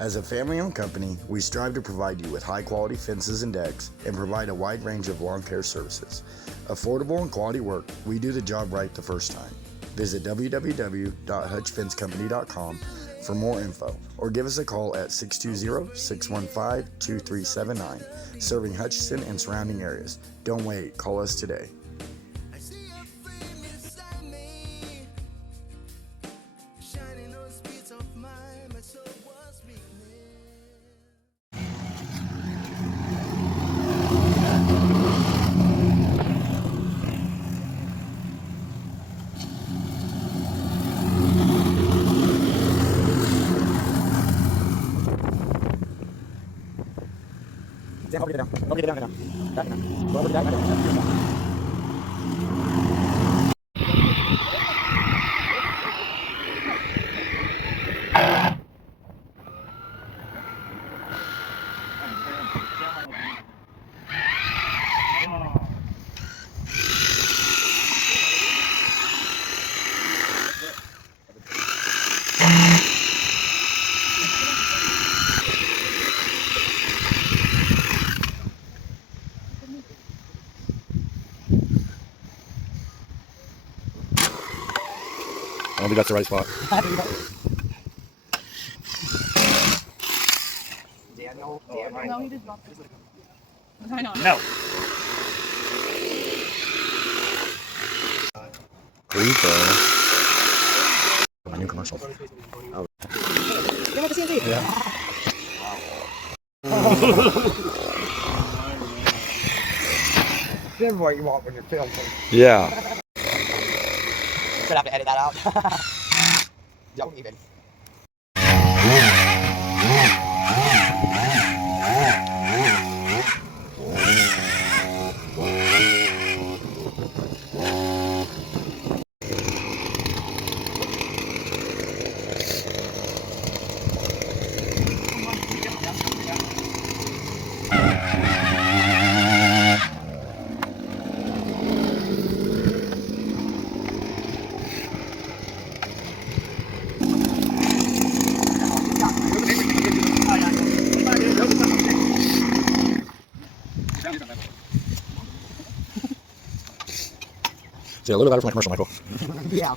As a family-owned company, we strive to provide you with high-quality fences and decks and provide a wide range of lawn care services. Affordable and quality work, we do the job right the first time. Visit www.hutchfencecompany.com for more info or give us a call at 620-615-2379, serving Hutchinson and surrounding areas. Don't wait, call us today. Sam, over get down. Over get down. Back down. Go over the back down. I don't think that's the right spot. Daniel. No, he did not. I know. No. Refill. My new commercial. Oh. You want the CNC? Yeah. This is what you want when you're filming. Yeah. Gonna have to edit that out. Don't even. See, a little better for my commercial, Michael. Yeah.